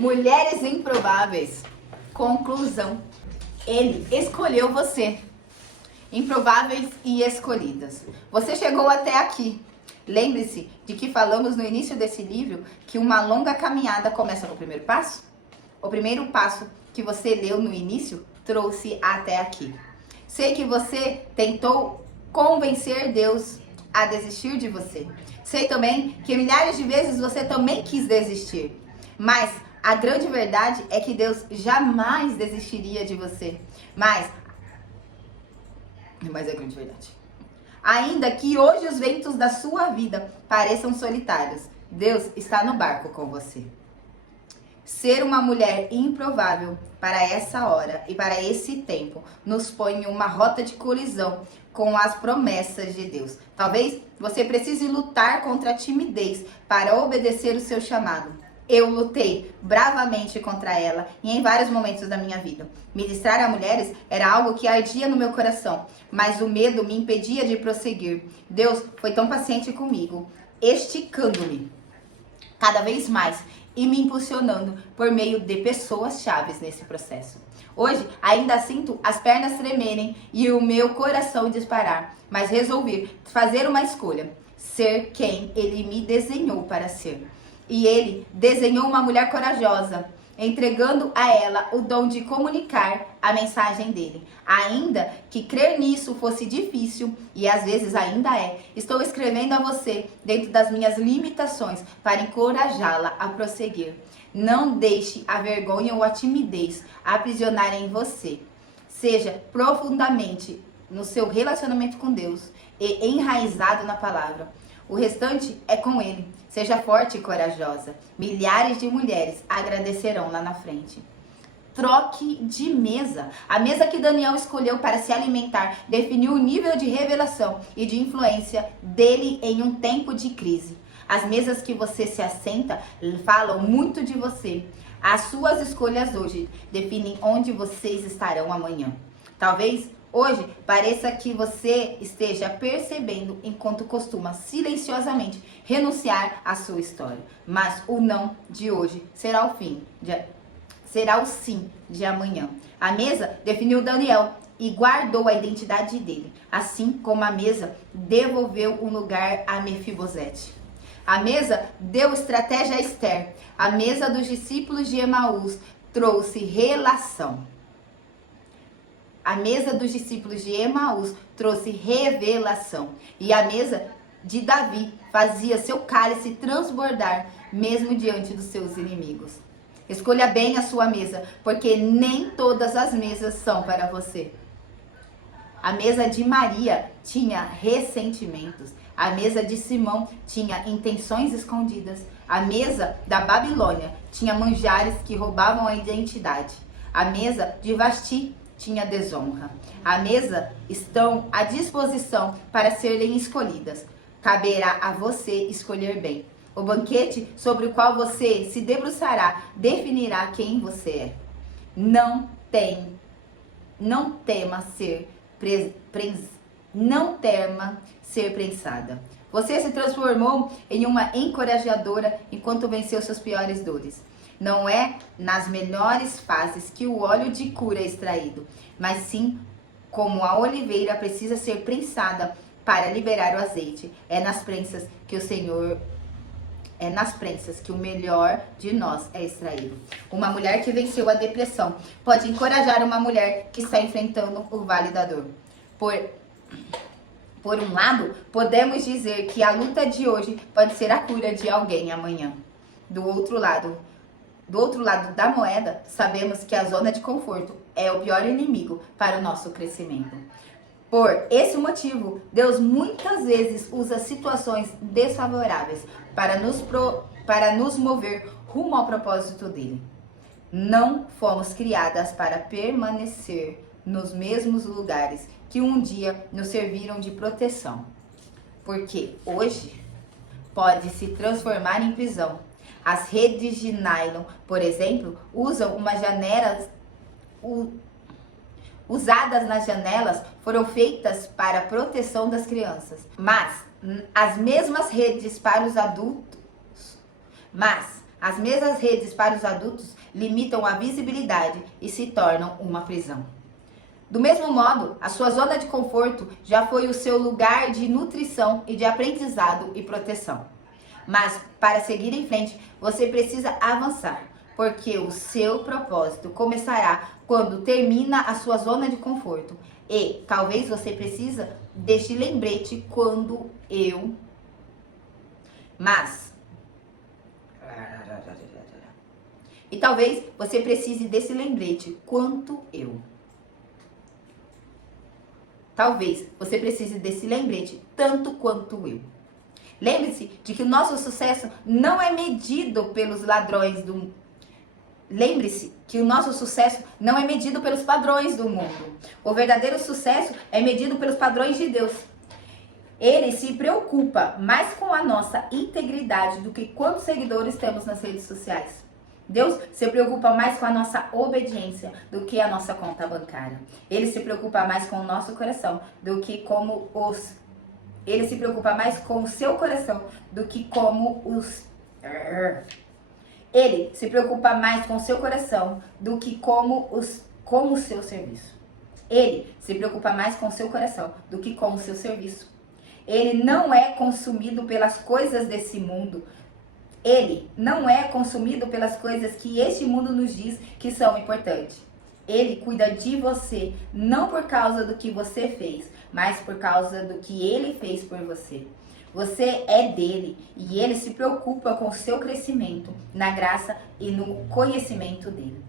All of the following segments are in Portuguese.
Mulheres improváveis. Conclusão. Ele escolheu você. Improváveis e escolhidas. Você chegou até aqui. Lembre-se de que falamos no início desse livro que uma longa caminhada começa no primeiro passo? O primeiro passo que você leu no início trouxe até aqui. Sei que você tentou convencer Deus a desistir de você. Sei também que milhares de vezes você também quis desistir. Mas a grande verdade é que Deus jamais desistiria de você. Mas é a grande verdade. Ainda que hoje os ventos da sua vida pareçam solitários, Deus está no barco com você. Ser uma mulher improvável para essa hora e para esse tempo nos põe em uma rota de colisão com as promessas de Deus. Talvez você precise lutar contra a timidez para obedecer o seu chamado. Eu lutei bravamente contra ela e em vários momentos da minha vida. Ministrar a mulheres era algo que ardia no meu coração, mas o medo me impedia de prosseguir. Deus foi tão paciente comigo, esticando-me cada vez mais e me impulsionando por meio de pessoas chaves nesse processo. Hoje ainda sinto as pernas tremerem e o meu coração disparar, mas resolvi fazer uma escolha, ser quem Ele me desenhou para ser. E Ele desenhou uma mulher corajosa, entregando a ela o dom de comunicar a mensagem dele. Ainda que crer nisso fosse difícil, e às vezes ainda é, estou escrevendo a você dentro das minhas limitações para encorajá-la a prosseguir. Não deixe a vergonha ou a timidez aprisionarem você. Seja profundamente no seu relacionamento com Deus e enraizado na palavra. O restante é com Ele. Seja forte e corajosa. Milhares de mulheres agradecerão lá na frente. Troque de mesa. A mesa que Daniel escolheu para se alimentar definiu o nível de revelação e de influência dele em um tempo de crise. As mesas que você se assenta falam muito de você. As suas escolhas hoje definem onde vocês estarão amanhã. Talvez hoje pareça que você esteja percebendo enquanto costuma silenciosamente renunciar à sua história. Mas o não de hoje será o sim de amanhã. A mesa definiu Daniel e guardou a identidade dele, assim como a mesa devolveu um lugar a Mefibosete. A mesa deu estratégia a Esther. A mesa dos discípulos de Emaús trouxe relação. A mesa dos discípulos de Emaús trouxe revelação. E a mesa de Davi fazia seu cálice transbordar, mesmo diante dos seus inimigos. Escolha bem a sua mesa, porque nem todas as mesas são para você. A mesa de Maria tinha ressentimentos. A mesa de Simão tinha intenções escondidas. A mesa da Babilônia tinha manjares que roubavam a identidade. A mesa de Vasti tinha desonra. A mesa estão à disposição para serem escolhidas. Caberá a você escolher bem. O banquete sobre o qual você se debruçará definirá quem você é. Não tema ser prensada. Você se transformou em uma encorajadora enquanto venceu suas piores dores. Não é nas melhores fases que o óleo de cura é extraído, mas sim como a oliveira precisa ser prensada para liberar o azeite. É nas prensas que o melhor de nós é extraído. Uma mulher que venceu a depressão pode encorajar uma mulher que está enfrentando o vale da dor. Por um lado, podemos dizer que a luta de hoje pode ser a cura de alguém amanhã. Do outro lado da moeda, sabemos que a zona de conforto é o pior inimigo para o nosso crescimento. Por esse motivo, Deus muitas vezes usa situações desfavoráveis para nos mover rumo ao propósito dele. Não fomos criadas para permanecer nos mesmos lugares que um dia nos serviram de proteção, porque hoje pode se transformar em prisão. As redes de nylon, por exemplo, usadas nas janelas foram feitas para a proteção das crianças. Mas as mesmas redes para os adultos As mesmas redes para os adultos limitam a visibilidade e se tornam uma prisão. Do mesmo modo, a sua zona de conforto já foi o seu lugar de nutrição e de aprendizado e proteção. Mas, para seguir em frente, você precisa avançar, porque o seu propósito começará quando termina a sua zona de conforto. E talvez você precise deste lembrete quando eu... Mas... E talvez você precise desse lembrete quanto eu. Talvez você precise desse lembrete tanto quanto eu. Lembre-se de que o nosso sucesso não é medido pelos ladrões do... Lembre-se que o nosso sucesso não é medido pelos padrões do mundo. O verdadeiro sucesso é medido pelos padrões de Deus. Ele se preocupa mais com a nossa integridade do que quantos seguidores temos nas redes sociais. Deus se preocupa mais com a nossa obediência do que a nossa conta bancária. Ele se preocupa mais com o nosso coração do que como os... Ele se preocupa mais com o seu coração do que como os... Ele se preocupa mais com o seu coração do que como o seu serviço. Ele se preocupa mais com o seu coração do que com o seu serviço. Ele não é consumido pelas coisas desse mundo. Ele não é consumido pelas coisas que este mundo nos diz que são importantes. Ele cuida de você, não por causa do que você fez, mas por causa do que ele fez por você. Você é dele e ele se preocupa com o seu crescimento na graça e no conhecimento dele.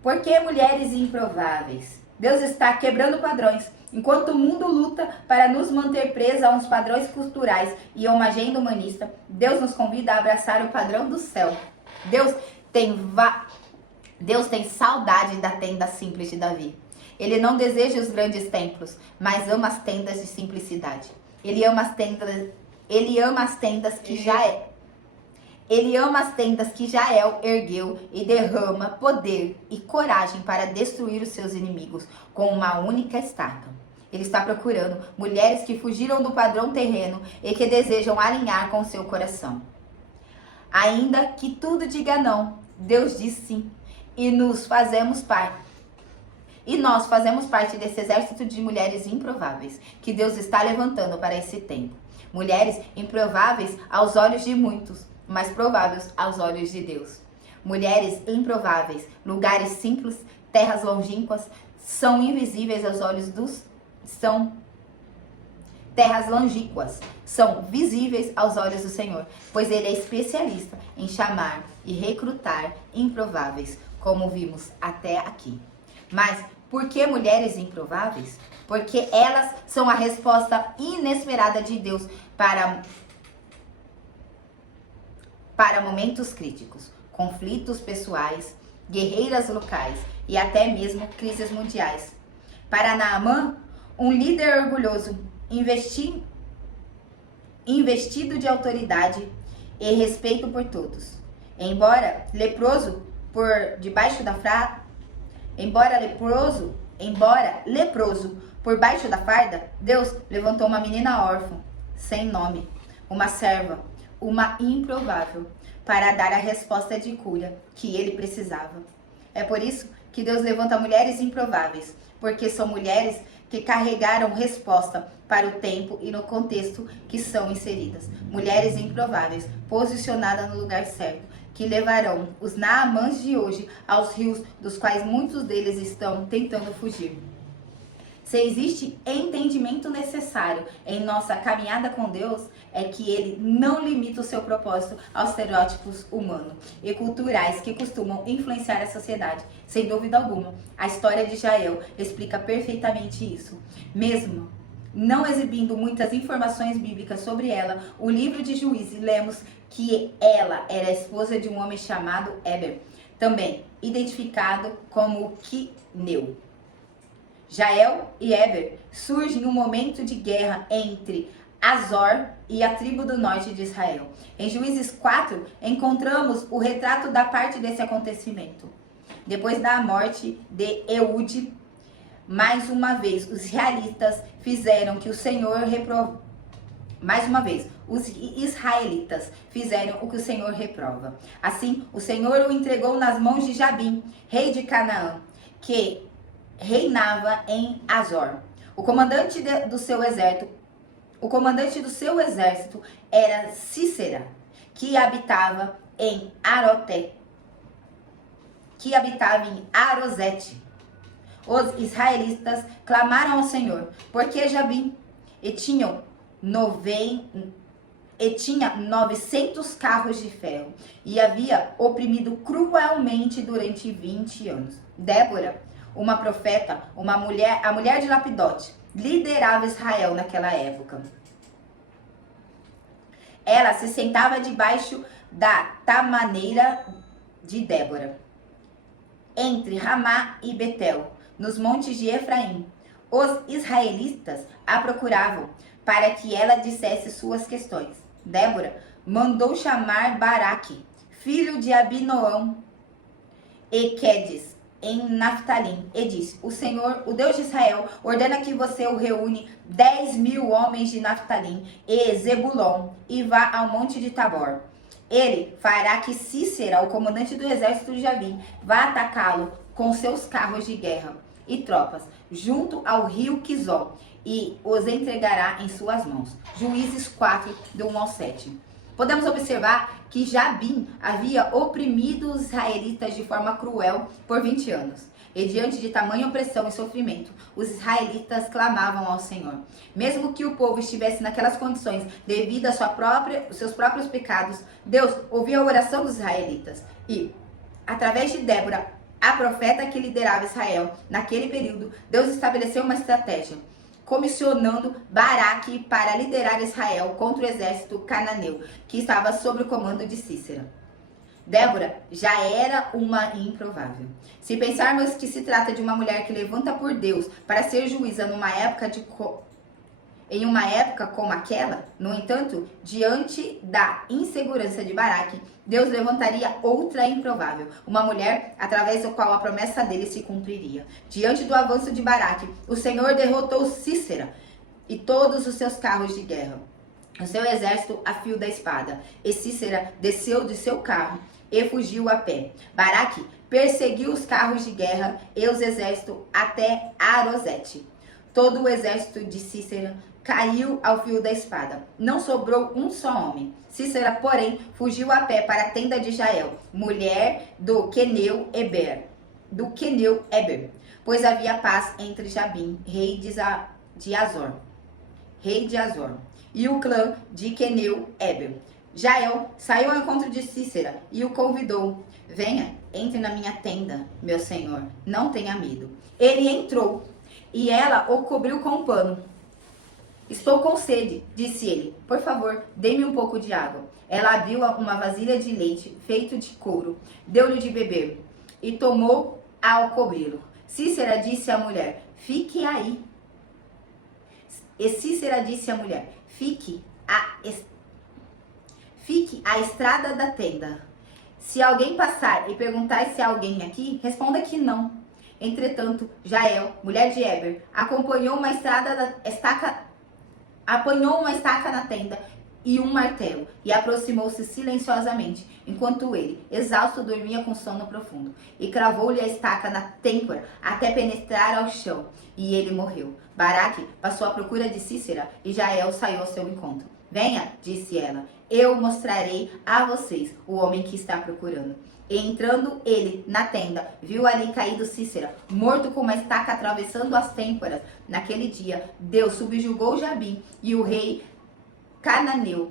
Por que mulheres improváveis? Deus está quebrando padrões. Enquanto o mundo luta para nos manter presos a uns padrões culturais e a uma agenda humanista, Deus nos convida a abraçar o padrão do céu. Deus tem saudade da tenda simples de Davi. Ele não deseja os grandes templos, mas ama as tendas de simplicidade. Ele ama as tendas que Jael ergueu e derrama poder e coragem para destruir os seus inimigos com uma única estaca. Ele está procurando mulheres que fugiram do padrão terreno e que desejam alinhar com seu coração. Ainda que tudo diga não, Deus diz sim. E nós fazemos parte desse exército de mulheres improváveis que Deus está levantando para esse tempo. Mulheres improváveis aos olhos de muitos, mas prováveis aos olhos de Deus. Mulheres improváveis, lugares simples, terras longínquas, são invisíveis aos olhos terras longínquas, são visíveis aos olhos do Senhor, pois Ele é especialista em chamar e recrutar improváveis, como vimos até aqui. Mas por que mulheres improváveis? Porque elas são a resposta inesperada de Deus para momentos críticos, conflitos pessoais, guerreiras locais e até mesmo crises mundiais. Para Naamã, um líder orgulhoso, investido de autoridade e respeito por todos. Embora leproso por baixo da farda, Deus levantou uma menina órfã, sem nome, uma serva, uma improvável, para dar a resposta de cura que ele precisava. É por isso que Deus levanta mulheres improváveis, porque são mulheres que carregaram resposta para o tempo e no contexto que são inseridas. Mulheres improváveis, posicionadas no lugar certo, que levarão os Naamãs de hoje aos rios dos quais muitos deles estão tentando fugir. Se existe entendimento necessário em nossa caminhada com Deus, é que Ele não limita o seu propósito aos estereótipos humanos e culturais que costumam influenciar a sociedade. Sem dúvida alguma, a história de Jael explica perfeitamente isso. Mesmo não exibindo muitas informações bíblicas sobre ela, o livro de Juízes lemos que ela era a esposa de um homem chamado Heber, também identificado como Quineu. Jael e Heber surgem em um momento de guerra entre Azor e a tribo do norte de Israel. Em Juízes 4, encontramos o retrato da parte desse acontecimento. Depois da morte de Eude, mais uma vez, os israelitas fizeram que o Senhor Mais uma vez, os israelitas fizeram o que o Senhor reprova. Assim, o Senhor o entregou nas mãos de Jabim, rei de Canaã, que reinava em Azor. O comandante do seu exército era Cícera, que habitava em Arosete. Os israelitas clamaram ao Senhor, porque Jabim tinha 900 carros de ferro e havia oprimido cruelmente durante 20 anos. Débora, uma profeta, a mulher de Lapidote, liderava Israel naquela época. Ela se sentava debaixo da tamaneira de Débora, entre Ramá e Betel, nos montes de Efraim. Os israelitas a procuravam para que ela dissesse suas questões. Débora mandou chamar Baraque, filho de Abinoão, e Quedes, em Naftalim, e disse: o Senhor, o Deus de Israel, ordena que você o reúne 10.000 homens de Naftalim e Zebulon, e vá ao monte de Tabor. Ele fará que Cícera, o comandante do exército de Jabim, vá atacá-lo com seus carros de guerra e tropas, junto ao rio Quizó, e os entregará em suas mãos. Juízes 4, do 1 ao 7. Podemos observar que Jabim havia oprimido os israelitas de forma cruel por 20 anos. E diante de tamanha opressão e sofrimento, os israelitas clamavam ao Senhor. Mesmo que o povo estivesse naquelas condições devido aos seus próprios pecados, Deus ouviu a oração dos israelitas. E, através de Débora, a profeta que liderava Israel naquele período, Deus estabeleceu uma estratégia, comissionando Baraque para liderar Israel contra o exército cananeu, que estava sob o comando de Cícera. Débora já era uma improvável. Se pensarmos que se trata de uma mulher que levanta por Deus para ser juíza em uma época como aquela, no entanto, diante da insegurança de Baraque, Deus levantaria outra improvável, uma mulher através da qual a promessa dele se cumpriria. Diante do avanço de Baraque, o Senhor derrotou Cícera e todos os seus carros de guerra, o seu exército a fio da espada. E Cícera desceu de seu carro e fugiu a pé. Baraque perseguiu os carros de guerra e os exércitos até Arosete. Todo o exército de Cícera caiu ao fio da espada. Não sobrou um só homem. Cícera, porém, fugiu a pé para a tenda de Jael, mulher do queneu Eber, pois havia paz entre Jabim, rei de Azor, e o clã de queneu Eber. Jael saiu ao encontro de Cícera e o convidou: venha, entre na minha tenda, meu senhor, não tenha medo. Ele entrou e ela o cobriu com um pano. Estou com sede, disse ele. Por favor, dê-me um pouco de água. Ela abriu uma vasilha de leite feito de couro, deu-lhe de beber e tomou ao cobri-lo. Cícera disse à mulher: fique aí. E Cícera disse à mulher: fique à estrada da tenda. Se alguém passar e perguntar se há alguém aqui, responda que não. Entretanto, Jael, mulher de Eber, apanhou uma estaca na tenda e um martelo, e aproximou-se silenciosamente, enquanto ele, exausto, dormia com sono profundo, e cravou-lhe a estaca na têmpora até penetrar ao chão, e ele morreu. Baraque passou à procura de Cícera, e Jael saiu ao seu encontro. Venha, disse ela, eu mostrarei a vocês o homem que está procurando. E entrando ele na tenda, viu ali caído Cícera, morto com uma estaca atravessando as têmporas. Naquele dia, Deus subjugou Jabim e o rei cananeu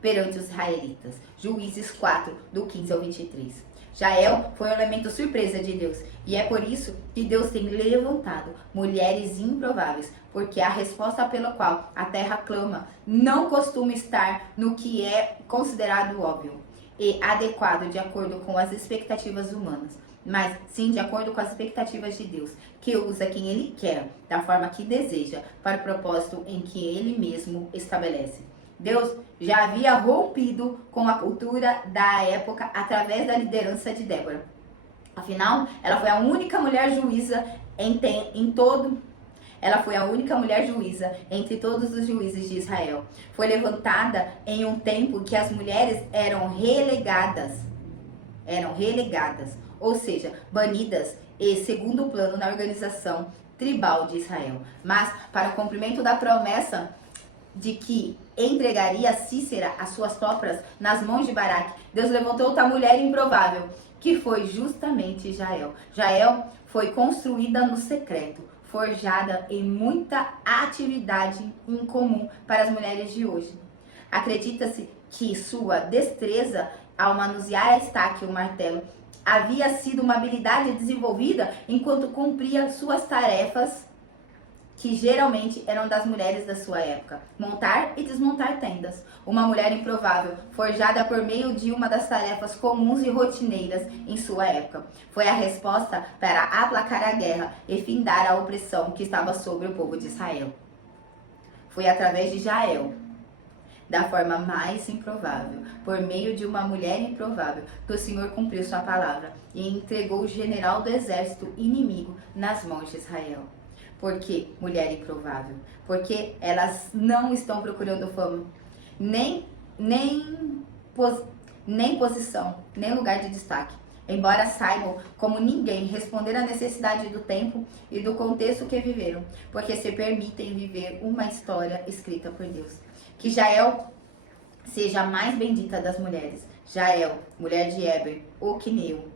perante os israelitas. Juízes 4, do 15 ao 23. Jael foi um elemento surpresa de Deus, e é por isso que Deus tem levantado mulheres improváveis, porque a resposta pela qual a terra clama não costuma estar no que é considerado óbvio e adequado de acordo com as expectativas humanas, mas sim de acordo com as expectativas de Deus, que usa quem Ele quer, da forma que deseja, para o propósito em que Ele mesmo estabelece. Deus já havia rompido com a cultura da época através da liderança de Débora. Afinal, ela foi a única mulher juíza em Ela foi a única mulher juíza entre todos os juízes de Israel. Foi levantada em um tempo que as mulheres eram relegadas, ou seja, banidas e segundo plano na organização tribal de Israel. Mas para o cumprimento da promessa de que entregaria Cícera as suas tropas nas mãos de Baraque, Deus levantou outra mulher improvável, que foi justamente Jael. Jael foi construída no secreto, forjada em muita atividade incomum para as mulheres de hoje. Acredita-se que sua destreza ao manusear a estaca e o martelo havia sido uma habilidade desenvolvida enquanto cumpria suas tarefas, que geralmente eram das mulheres da sua época: montar e desmontar tendas. Uma mulher improvável, forjada por meio de uma das tarefas comuns e rotineiras em sua época. Foi a resposta para aplacar a guerra e findar a opressão que estava sobre o povo de Israel. Foi através de Jael, da forma mais improvável, por meio de uma mulher improvável, que o Senhor cumpriu sua palavra e entregou o general do exército inimigo nas mãos de Israel. Por que mulher improvável? Porque elas não estão procurando fama, nem posição, nem lugar de destaque. Embora saibam como ninguém responder à necessidade do tempo e do contexto que viveram, porque se permitem viver uma história escrita por Deus. Que Jael seja a mais bendita das mulheres. Jael, mulher de Eber, o queneu.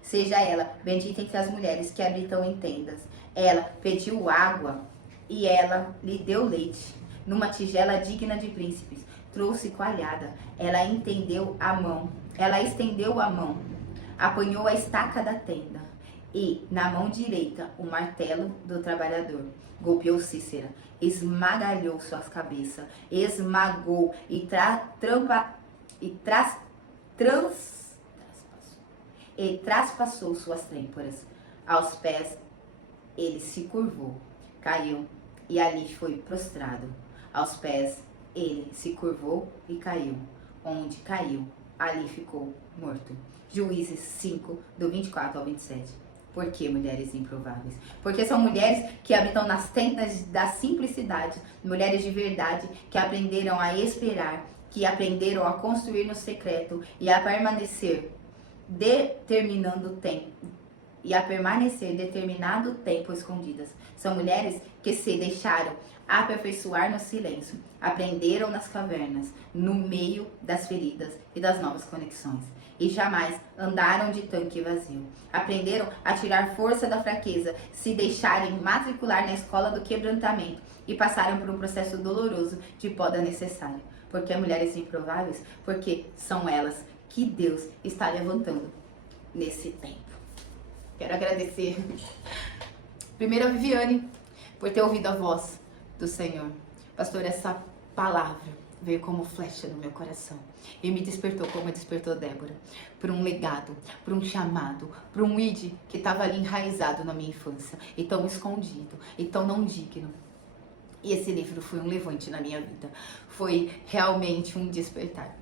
Seja ela bendita entre as mulheres que habitam em tendas. Ela pediu água e ela lhe deu leite. Numa tigela digna de príncipes, trouxe coalhada. Ela estendeu a mão, apanhou a estaca da tenda e, na mão direita, o martelo do trabalhador. Golpeou Cícera, esmagalhou suas cabeças, esmagou e traspassou suas têmporas. Aos pés ele se curvou, caiu e ali foi prostrado. Aos pés ele se curvou e caiu. Onde caiu, ali ficou morto. Juízes 5, do 24 ao 27. Por que mulheres improváveis? Porque são mulheres que habitam nas tendas da simplicidade, mulheres de verdade que aprenderam a esperar, que aprenderam a construir no secreto e a permanecer determinado tempo escondidas. São mulheres que se deixaram aperfeiçoar no silêncio, aprenderam nas cavernas, no meio das feridas e das novas conexões. E jamais andaram de tanque vazio. Aprenderam a tirar força da fraqueza, se deixarem matricular na escola do quebrantamento e passaram por um processo doloroso de poda necessária. Porque mulheres improváveis? Porque são elas que Deus está levantando nesse tempo. Quero agradecer primeiro a Viviane por ter ouvido a voz do Senhor. Pastor, essa palavra veio como flecha no meu coração e me despertou como despertou Débora, por um legado, por um chamado, por um id que estava ali enraizado na minha infância e tão escondido e tão não digno. E esse livro foi um levante na minha vida, foi realmente um despertar.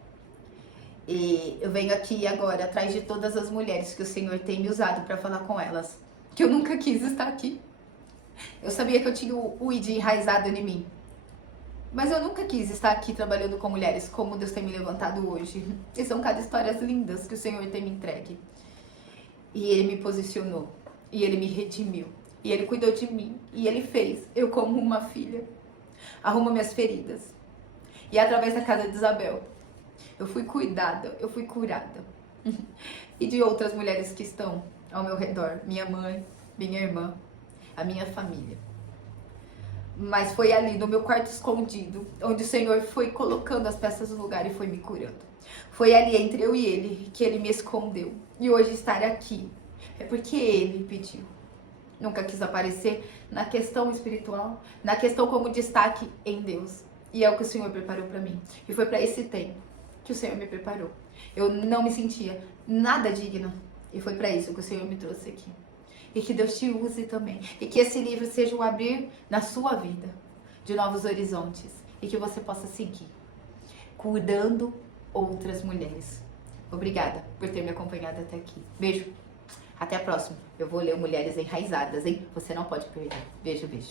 E eu venho aqui agora atrás de todas as mulheres que o Senhor tem me usado para falar com elas, que eu nunca quis estar aqui. Eu sabia que eu tinha o id enraizado em mim, mas eu nunca quis estar aqui trabalhando com mulheres como Deus tem me levantado hoje. E são cada histórias lindas que o Senhor tem me entregue. E Ele me posicionou, e Ele me redimiu, e Ele cuidou de mim, e Ele fez eu como uma filha. Arruma minhas feridas. E através da casa de Isabel, eu fui cuidada, eu fui curada. E de outras mulheres que estão ao meu redor, minha mãe, minha irmã, a minha família. Mas foi ali no meu quarto escondido, onde o Senhor foi colocando as peças no lugar e foi me curando. Foi ali entre eu e Ele que Ele me escondeu. E hoje estar aqui é porque Ele pediu. Nunca quis aparecer na questão espiritual, na questão como destaque em Deus. E é o que o Senhor preparou para mim. E foi para esse tempo que o Senhor me preparou. Eu não me sentia nada digna. E foi para isso que o Senhor me trouxe aqui. E que Deus te use também. E que esse livro seja um abrir na sua vida de novos horizontes. E que você possa seguir curando outras mulheres. Obrigada por ter me acompanhado até aqui. Beijo. Até a próxima. Eu vou ler Mulheres Enraizadas, hein? Você não pode perder. Beijo, beijo.